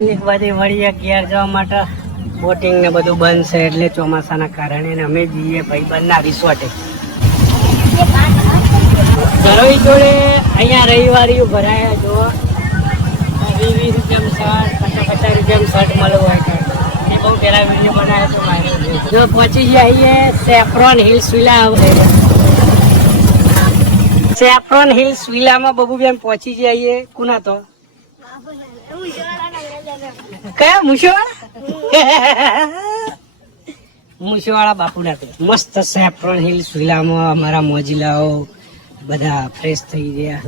એક બાજુ વળીએ જવા માટે બોટિંગ ને બધું બંધ છે એટલે ચોમાસાના કારણે અમે જઈએ ભાઈબંધના રિસોર્ટે. ધરોઈ જોડે અહીંયા રવિવારીઓ ભરાયા જો. વીસ રૂપિયામાં શર્ટ પચાસ પચાસ રૂપિયામાં શર્ટ મળ્યો હોય એ બહુ પહેલા વીડિયો બનાવ્યો તો મારે જો પહોંચી જઈએ saffron hills villa saffron hills વિલામાં બબુબેન પહોંચી જઈએ કુના તો? કયા? મુશોવાળા? મુશોવાળા બાપુ ના તે મસ્ત સેફ્રોન હિલ સુલામાં અમારા મોજીલાઓ બધા ફ્રેશ થઈ ગયા.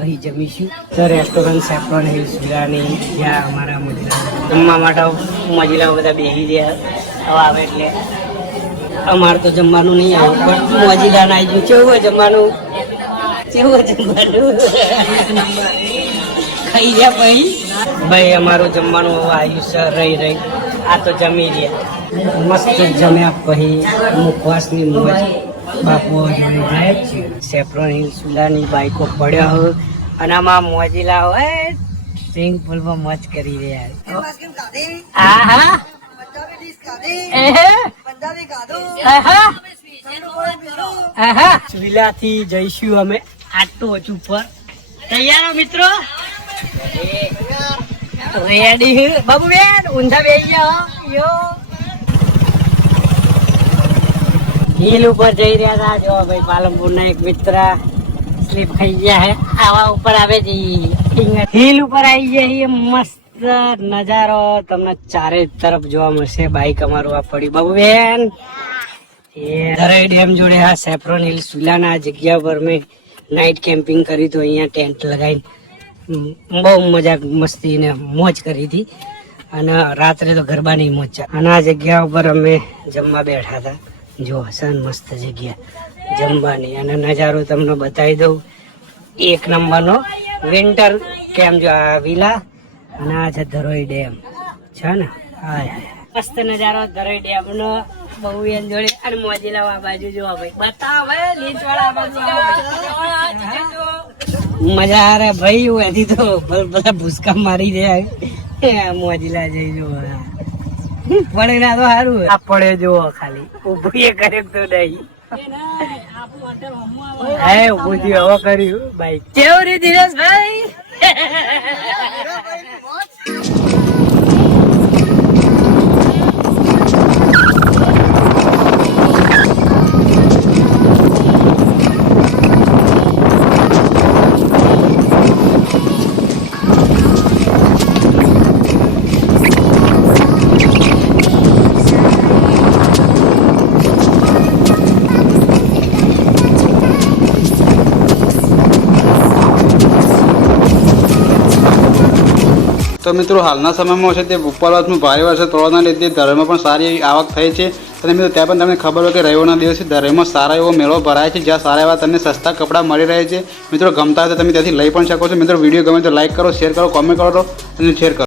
અહીં જમીશું. તો રેસ્ટોરન્ટ સેફ્રોન હિલ સુલાની જ્યાં અમારા મોજીલા જમવા માટે મોજીલાઓ બધા બેસી ગયા હવે આવે એટલે અમારે તો જમવાનું નહીં આવ્યું પણ મોજીલા ના આવી ગયું. કેવું જમવાનું? કેવું જમવાનું? ખાઈ ગયા ભાઈ? ભાઈ અમારું જમવાનું આયુષ્ય રહી રહી આ તો જમી રહ્યા. મસ્ત જમ્યા પછી મુખવાસની મોજ. બાપુ જોડે જાય છે. સેફ્રોન હિલ સુલાની બાઈકો પડ્યા હોય. અને આમાં મોજીલા હોય સ્વિમિંગ પુલમાં મોજ કરી રહ્યા હા હા. આહા. જઈશું અમે. આટો હજુ પર તૈયાર મિત્રો? રેડી બાબુ બેન, ઊંધા બેસી જાઓ યો. હિલ ઉપર જઈ રહ્યા હતા. જો ભાઈ પાલનપુર ના એક મિત્ર સ્લીપ ખાઈ ગયા હે. આવા ઉપર આવે છે હિલ ઉપર આવી જાય મસ્ત નજારો. તમને ચારે તરફ જોવા મળશે. બાઈક અમારું આ પડી બાબુ બેન. ધરાઈ ડેમ જોડે આ સેફ્રોન હિલ, સુલાના જગ્યા પર મેં નાઇટ કેમ્પિંગ કરી તો અહીંયા ટેન્ટ લગાવીને. બહુ મજા મસ્તી ને મોજ કરી હતી. અને રાત્રે તો ગરબાની મોજ છે અને આ જગ્યા ઉપર અમે જમવા બેઠા હતા. જો, હસન મસ્ત જગ્યા. જમવાની. અને નજારો તમને બતાવી દઉં. એક નંબરનો વિન્ટર કેમ જો આ વિલા અને આ છે ધરોઈ ડેમ. છે ને? હાય. મસ્ત નજારો ધરોઈ ડેમ નો બહુ એન જોડે અને મોજીલા આ બાજુ જોવા ભાઈ. બતાવે ભાઈ વાળા બાજુ. મજા આ રે ભાઈ હું એથી તો બધા ભૂસકા મારી દે મોજીલા જઈ જો પડે ના તો સારું આ પડે જો ખાલી. ઊભી એ કરે તો નહીં. હે ઉભું હવે કર્યું. બાઈક. કેવું રે દિનેશભાઈ? તો મિત્રો, હાલના સમયમાં છે તે ઉપરવાસમાં ભારે વરસાદ પડવાના લીધે ધર્મમાં પણ સારી એવી આવક થઈ છે. અને મિત્રો, ત્યાં પણ તમને ખબર હોય કે રવિવારના દિવસે ધર્મમાં સારા એવો મેળો ભરાય છે, જ્યાં સારા એવા તમને સસ્તા કપડાં મળી રહે છે. મિત્રો, ગમતા હોય તો તમે ત્યાંથી લઈ પણ શકો છો. મિત્રો, વીડિયો ગમે તો લાઈક કરો, શેર કરો, કોમેન્ટ કરો અને શેર કરો.